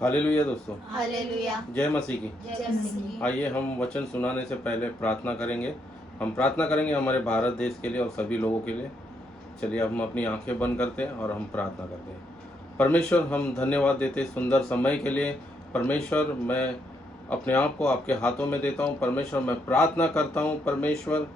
Hallelujah दोस्तों, hallelujah. जय मसीह की। जय मसीह। आइए हम वचन सुनाने से पहले प्रार्थना करेंगे। हम प्रार्थना करेंगे हमारे भारत देश के लिए और सभी लोगों के लिए। चलिए हम अपनी आंखें बंद करते हैं और हम प्रार्थना करते हैं। परमेश्वर, हम धन्यवाद देते हैं सुंदर समय के लिए। परमेश्वर, मैं अपने आप को आपके हाथों में देता हूँ। परमेश्वर, मैं प्रार्थना करता हूँ परमेश्वर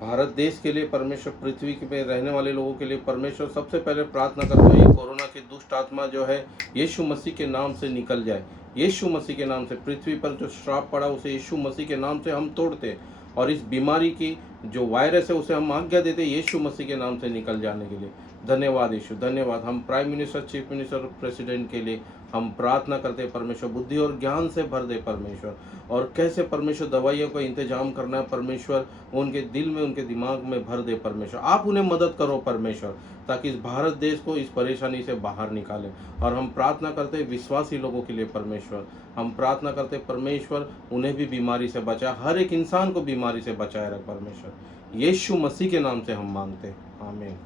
भारत देश के लिए, परमेश्वर पृथ्वी पे रहने वाले लोगों के लिए। परमेश्वर, सबसे पहले प्रार्थना करता हूँ ये कोरोना की दुष्ट आत्मा जो है यीशु मसीह के नाम से निकल जाए। यीशु मसीह के नाम से पृथ्वी पर जो श्राप पड़ा उसे यीशु मसीह के नाम से हम तोड़ते हैं और इस बीमारी की जो वायरस है उसे हम आज्ञा देते हैं यीशु मसीह के नाम से निकल जाने के लिए। धन्यवाद यीशु, धन्यवाद। हम prime minister, chief minister, president के लिए हम प्रार्थना करते हैं परमेश्वर, बुद्धि और ज्ञान से भर दे परमेश्वर। और कैसे परमेश्वर दवाइयों का इंतजाम करना है परमेश्वर, उनके दिल में, उनके दिमाग में भर दे परमेश्वर। आप उन्हें मदद करो परमेश्वर, ताकि इस भारत देश को इस परेशानी से बाहर निकालें। और हम प्रार्थना करते हैं विश्वासी लोगों के लिए परमेश्वर। हम प्रार्थना करते हैं परमेश्वर, उन्हें भी बीमारी से बचा, हर एक इंसान को बीमारी से बचाए रख परमेश्वर। यीशु मसीह के नाम से हम मांगते हैं, आमीन।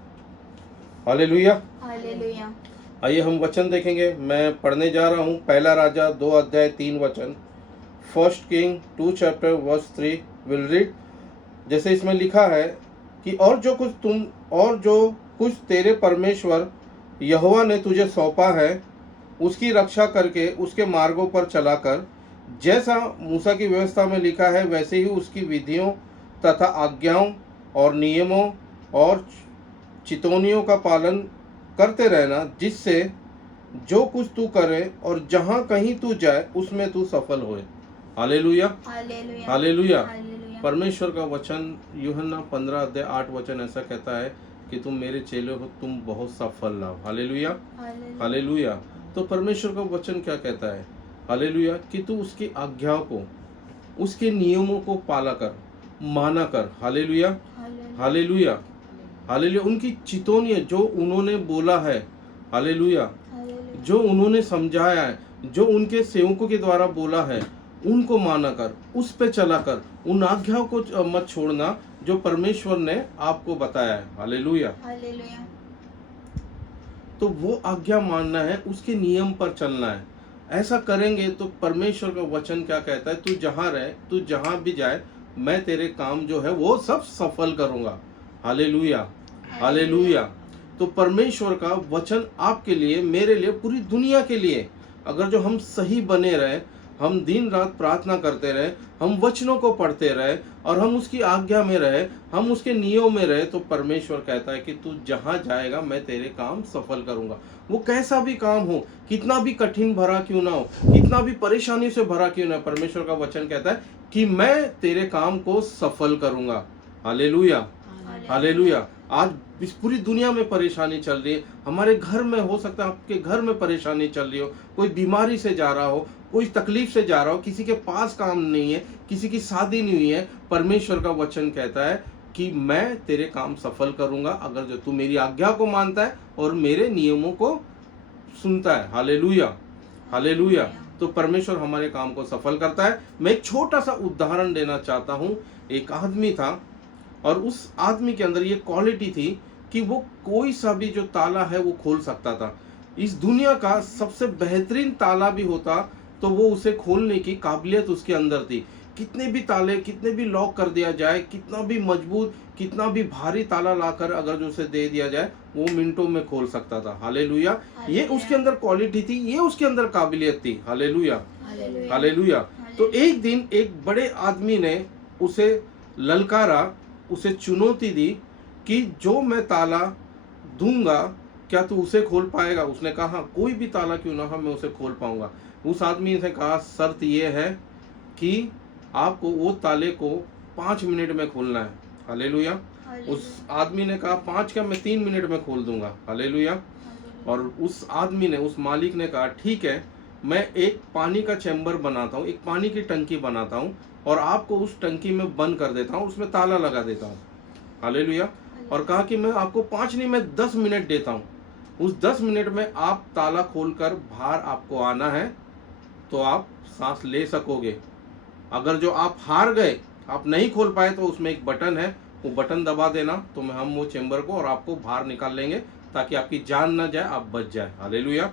हालेलुया। हालेलुया। आइए हम वचन देखेंगे। मैं पढ़ने जा रहा हूँ पहला राजा 2 अध्याय 3 वचन। First king 2 chapter verse 3 will read. जैसे इसमें लिखा है कि और जो कुछ तेरे परमेश्वर यहोवा ने तुझे सौंपा है उसकी रक्षा करके उसके मार्गों पर चला कर, जैसा मूसा की व्यवस्था में लिखा है वैसे ही उसकी विधियों तथा आज्ञाओं और नियमों और चितौनियों का पालन करते रहना, जिससे जो कुछ तू करे और जहाँ कहीं तू जाए उसमें तू सफल होए। Hallelujah, hallelujah. हालेलुया। हालेलुया। परमेश्वर का वचन यूहन्ना 15 अध्याय 8 वचन ऐसा कहता है कि तुम मेरे चेले हो, तुम बहुत सफल लाओ। Hallelujah, hallelujah. तो परमेश्वर का वचन क्या कहता है? हालेलुया, कि तू उसकी आज्ञाओं को, उसके नियमों को पाला कर, माना कर। Hallelujah, hallelujah, hallelujah. उनकी चितौनियां जो उन्होंने बोला है, हालेलुया, जो उन्होंने समझाया है, जो उनके सेवकों के द्वारा बोला है, उनको माना कर, उस पे चला कर, उन आज्ञाओं को मत छोड़ना जो परमेश्वर ने आपको बताया है। Hallelujah, hallelujah. तो वो आज्ञा मानना है, उसके नियम पर चलना है। ऐसा करेंगे तो परमेश्वर का वचन क्या कहता है? तू जहाँ रहे, तू जहाँ भी जाए, मैं तेरे काम जो है वो सब सफल करूंगा। Hallelujah, hallelujah. तो परमेश्वर का वचन आपके लिए, मेरे लिए, पूरी दुनिया के लिए, अगर जो हम सही बने रहे, हम दिन रात प्रार्थना करते रहे, हम वचनों को पढ़ते रहे और हम उसकी आज्ञा में रहे, हम उसके नियम में रहे, तो परमेश्वर कहता है कि तू जहां जाएगा मैं तेरे काम सफल करूंगा। वो कैसा भी काम हो, कितना भी कठिन भरा क्यों ना हो, कितना भी परेशानी से भरा क्यों ना, परमेश्वर का वचन कहता है कि मैं तेरे काम को सफल करूंगा। Hallelujah, hallelujah. आज इस पूरी दुनिया में परेशानी चल रही है। हमारे घर में हो सकता है, आपके घर में परेशानी चल रही हो, कोई बीमारी से जा रहा हो, कोई तकलीफ से जा रहा हो, किसी के पास काम नहीं है, किसी की शादी नहीं हुई है। परमेश्वर का वचन कहता है कि मैं तेरे काम सफल करूंगा अगर जो तू मेरी आज्ञा को मानता है और मेरे नियमों को सुनता है। Hallelujah, hallelujah. तो परमेश्वर हमारे काम को सफल करता है। मैं एक छोटा सा उदाहरण देना चाहता हूँ। एक आदमी था और उस आदमी के अंदर ये क्वालिटी थी कि वो कोई सा भी जो ताला है वो खोल सकता था। इस दुनिया का सबसे बेहतरीन ताला भी होता तो वो उसे खोलने की काबिलियत उसके अंदर थी। कितने भी ताले, कितने भी लॉक कर दिया जाए, कितना भी मजबूत, कितना भी भारी ताला लाकर अगर जो उसे दे दिया जाए, वो मिनटों में खोल सकता था। हालेलुया, ये उसके अंदर क्वालिटी थी, ये उसके अंदर काबिलियत थी। Hallelujah, hallelujah. तो एक दिन एक बड़े आदमी ने उसे ललकारा, उसे चुनौती दी कि जो मैं ताला दूंगा क्या तू उसे खोल पाएगा? उसने कहा कोई भी ताला क्यों ना हो मैं उसे खोल पाऊंगा। उस आदमी ने कहा शर्त यह है कि आपको वो ताले को 5 मिनट में खोलना है। हालेलुया। उस आदमी ने कहा 5 क्या, मैं 3 मिनट में खोल दूंगा। हालेलुया। और उस आदमी ने, उस मालिक ने कहा ठीक है, मैं एक पानी का चैम्बर बनाता हूँ, एक पानी की टंकी बनाता हूँ और आपको उस टंकी में बंद कर देता हूँ, उसमें ताला लगा देता हूँ। हालेलुया। और कहा कि मैं आपको 5 नहीं, मैं 10 मिनट देता हूँ। उस 10 मिनट में आप ताला खोलकर बाहर आपको आना है तो आप सांस ले सकोगे। अगर जो आप हार गए, आप नहीं खोल पाए, तो उसमें एक बटन है, वो बटन दबा देना तो हम वो चैम्बर को और आपको बाहर निकाल लेंगे ताकि आपकी जान ना जाए, आप बच जाए। हालेलुया।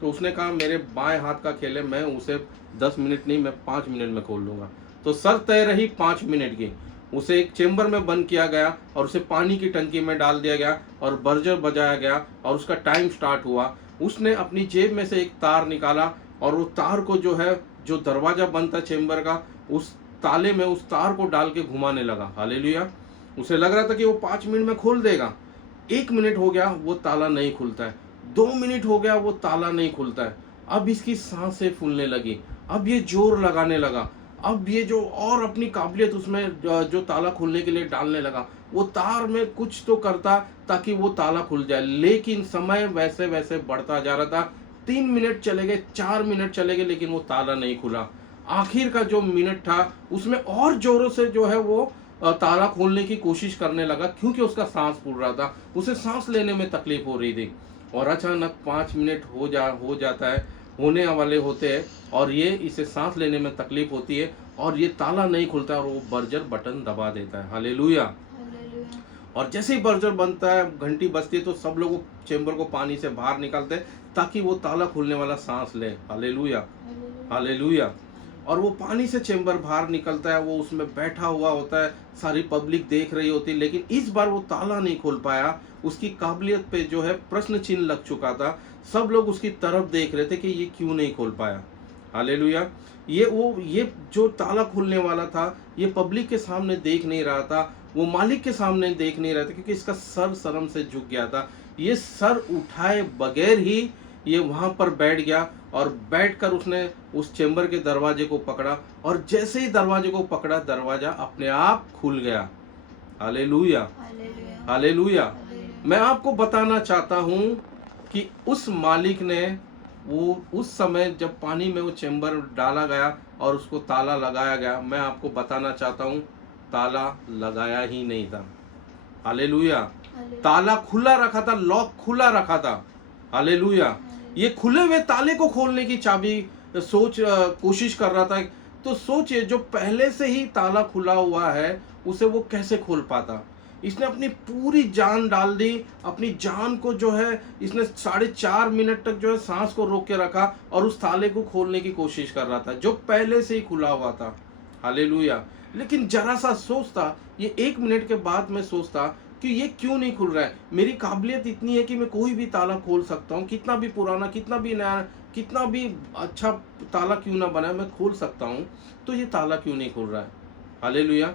तो उसने कहा मेरे बाएं हाथ का खेल है, मैं उसे 10 मिनट नहीं, मैं 5 मिनट में खोल लूँगा। तो शर्त तय रही 5 मिनट की। उसे एक चेंबर में बंद किया गया और उसे पानी की टंकी में डाल दिया गया और बर्जर बजाया गया और उसका टाइम स्टार्ट हुआ। उसने अपनी जेब में से एक तार निकाला और वो तार को जो है, जो दरवाज़ा बंद था चेंबर का, उस ताले में उस तार को डाल के घुमाने लगा। हालेलुया। उसे लग रहा था कि वो 5 मिनट में खोल देगा। 1 मिनट हो गया, वो ताला नहीं खुलता है। 2 मिनट हो गया, वो ताला नहीं खुलता है। अब इसकी सांसें फूलने लगी, अब ये जोर लगाने लगा, अब ये जो और अपनी काबिलियत उसमें जो ताला खोलने के लिए डालने लगा, वो तार में कुछ तो करता ताकि वो ताला खुल जाए, लेकिन समय वैसे वैसे बढ़ता जा रहा था। 3 मिनट चले गए, 4 मिनट चले गए, लेकिन वो ताला नहीं खुला। आखिर का जो मिनट था उसमें और जोरों से जो है वो ताला खोलने की कोशिश करने लगा, क्योंकि उसका सांस फूल रहा था, उसे सांस लेने में तकलीफ हो रही थी। और अचानक 5 मिनट हो जाता है, होने वाले होते हैं, और ये इसे सांस लेने में तकलीफ होती है और ये ताला नहीं खुलता है और वो बर्जर बटन दबा देता है। हालेलुया। हालेलुया। और जैसे ही बर्जर बनता है, घंटी बजती है, तो सब लोग चेंबर को पानी से बाहर निकालते हैं ताकि वो ताला खुलने वाला सांस ले। हालेलुया। हालेलुया। हालेलुया। और वो पानी से चेंबर बाहर निकलता है, वो उसमें बैठा हुआ होता है, सारी पब्लिक देख रही होती है, लेकिन इस बार वो ताला नहीं खोल पाया। उसकी काबिलियत पे जो है प्रश्न चिन्ह लग चुका था। सब लोग उसकी तरफ देख रहे थे कि ये क्यों नहीं खोल पाया। हालेलुया। ये जो ताला खुलने वाला था, ये पब्लिक के सामने देख नहीं रहा था, वो मालिक के सामने देख नहीं रहा था, क्योंकि इसका सर शर्म से झुक गया था। ये सर उठाए बगैर ही ये वहां पर बैठ गया और बैठकर उसने उस चेंबर के दरवाजे को पकड़ा, और जैसे ही दरवाजे को पकड़ा, दरवाजा अपने आप खुल गया। हालेलुया। हालेलुया। हालेलुया। हालेलुया। मैं आपको बताना चाहता हूं कि उस मालिक ने, वो उस समय जब पानी में वो चेंबर डाला गया और उसको ताला लगाया गया, मैं आपको बताना चाहता हूं, ताला लगाया ही नहीं था। हालेलुया। हालेलुया। ताला खुला रखा था, लॉक खुला रखा था। हालेलुया। ये खुले हुए ताले को खोलने की चाबी कोशिश कर रहा था। तो सोचिए, जो पहले से ही ताला खुला हुआ है, उसे वो कैसे खोल पाता। इसने अपनी पूरी जान डाल दी, अपनी जान को जो है इसने 4.5 मिनट तक जो है सांस को रोक के रखा और उस ताले को खोलने की कोशिश कर रहा था, जो पहले से ही खुला हुआ था। हालेलुया। लेकिन जरा सा सोचता, ये 1 मिनट के बाद में सोचता कि ये क्यों नहीं खुल रहा है। मेरी काबिलियत इतनी है कि मैं कोई भी ताला खोल सकता हूँ, कितना भी पुराना, कितना भी नया, कितना भी अच्छा ताला क्यों ना बना है, मैं खोल सकता हूँ, तो ये ताला क्यों नहीं खुल रहा है। हालेलुया।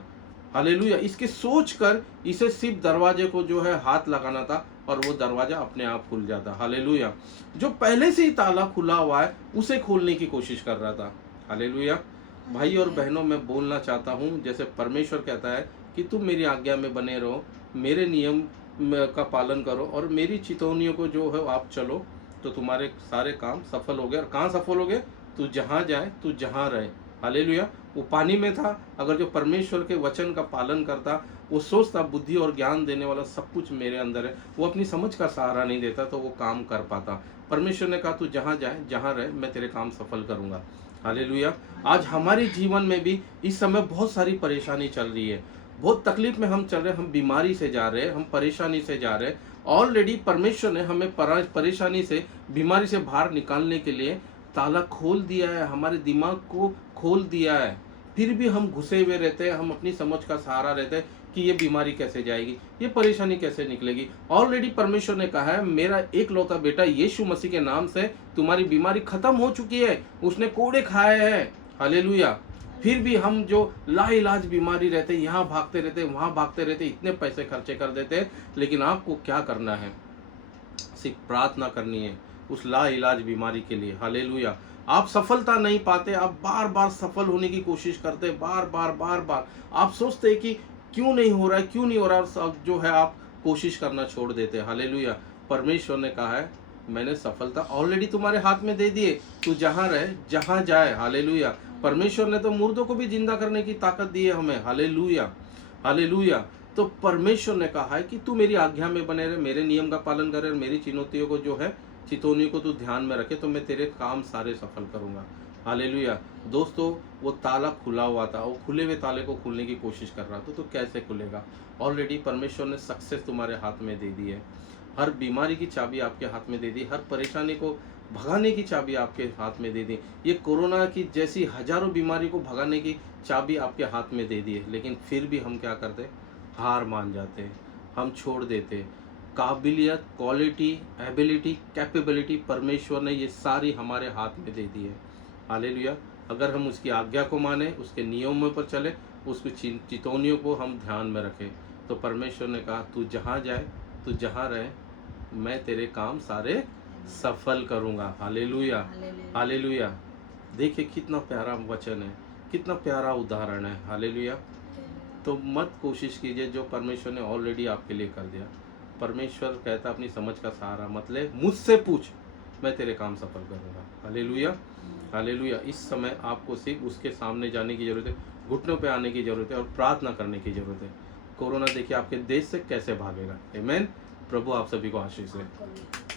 हालेलुया। इसके सोच कर इसे सिर्फ दरवाजे को जो है हाथ लगाना था और वो दरवाजा अपने आप खुल जाता। हालेलुया। जो पहले से ही ताला खुला हुआ है, उसे खोलने की कोशिश कर रहा था। हालेलुया। भाई और बहनों, मैं बोलना चाहता हूँ, जैसे परमेश्वर कहता है कि तुम मेरी आज्ञा में बने रहो, मेरे नियम का पालन करो और मेरी चितौनियों को जो है आप चलो, तो तुम्हारे सारे काम सफल हो गए। और कहाँ सफल हो गए? तू जहाँ जाए, तू जहाँ रहे। हालेलुया। वो पानी में था, अगर जो परमेश्वर के वचन का पालन करता, वो सोचता बुद्धि और ज्ञान देने वाला सब कुछ मेरे अंदर है, वो अपनी समझ का सहारा नहीं देता, तो वो काम कर पाता। परमेश्वर ने कहा तू जहाँ जाए, जहाँ रहे, मैं तेरे काम सफल करूँगा। हालेलुया। आज हमारे जीवन में भी इस समय बहुत सारी परेशानी चल रही है, बहुत तकलीफ में हम चल रहे हैं, हम बीमारी से जा रहे हैं, हम परेशानी से जा रहे हैं। ऑलरेडी परमेश्वर ने हमें परेशानी से, बीमारी से बाहर निकालने के लिए ताला खोल दिया है, हमारे दिमाग को खोल दिया है। फिर भी हम घुसे हुए रहते हैं, हम अपनी समझ का सहारा रहते हैं कि ये बीमारी कैसे जाएगी, ये परेशानी कैसे निकलेगी। ऑलरेडी परमेश्वर ने कहा है, मेरा एकलौता बेटा यीशु मसीह के नाम से तुम्हारी बीमारी खत्म हो चुकी है, उसने कोड़े खाए हैं। हालेलुया। फिर भी हम जो लाइलाज बीमारी रहते, यहाँ भागते रहते, वहाँ भागते रहते, इतने पैसे खर्चे कर देते, लेकिन आपको क्या करना है? सिर्फ प्रार्थना करनी है उस लाइलाज बीमारी के लिए। हालेलुया। आप सफलता नहीं पाते, आप बार बार सफल होने की कोशिश करते, बार बार आप सोचते हैं कि क्यों नहीं हो रहा है, क्यों नहीं हो रहा है, सब जो है आप कोशिश करना छोड़ देते। हालेलुया। परमेश्वर ने कहा है, मैंने सफलता ऑलरेडी तुम्हारे हाथ में दे दिए, तू जहाँ रहे, जहाँ जाए। हालेलुया। परमेश्वर ने तो मुर्दों को भी जिंदा करने की ताकत दी है हमें। हालेलुया। हालेलुया। तो परमेश्वर ने कहा है कि तू मेरी आज्ञा में बने रहे, मेरे नियम का पालन करे, और मेरी चिनौतियों को जो है, चितौनियों को तू ध्यान में रखे, तो मैं तेरे काम सारे सफल करूंगा। हालेलुया। दोस्तों, वो ताला खुला हुआ था, वो खुले हुए ताले को खोलने की कोशिश कर रहा था, तो कैसे खुलेगा? ऑलरेडी परमेश्वर ने सक्सेस तुम्हारे हाथ में दे दी है, हर बीमारी की चाबी आपके हाथ में दे दी, हर परेशानी को भगाने की चाबी आपके हाथ में दे दी। ये कोरोना की जैसी हजारों बीमारी को भगाने की चाबी आपके हाथ में दे दी है, लेकिन फिर भी हम क्या करते, हार मान जाते, हम छोड़ देते। काबिलियत, क्वालिटी, एबिलिटी, कैपेबिलिटी परमेश्वर ने ये सारी हमारे हाथ में दे दी है। हालेलुया। अगर हम उसकी आज्ञा को माने, उसके नियमों पर चले, उसकी चितौनियों को हम ध्यान में रखें, तो परमेश्वर ने कहा तू जहाँ जाए, तू जहाँ रहे, मैं तेरे काम सारे सफल करूँगा। Hallelujah, hallelujah. देखिए कितना प्यारा वचन है, कितना प्यारा उदाहरण है। हालेलुया। तो मत कोशिश कीजिए जो परमेश्वर ने ऑलरेडी आपके लिए कर दिया। परमेश्वर कहता अपनी समझ का सहारा मत ले, मुझसे पूछ, मैं तेरे काम सफल करूँगा। Hallelujah, hallelujah. इस समय आपको सिर्फ उसके सामने जाने की ज़रूरत है, घुटनों पे आने की ज़रूरत है और प्रार्थना करने की ज़रूरत है। कोरोना देखिए आपके देश से कैसे भागेगा। आमीन। प्रभु आप सभी को आशीष दे।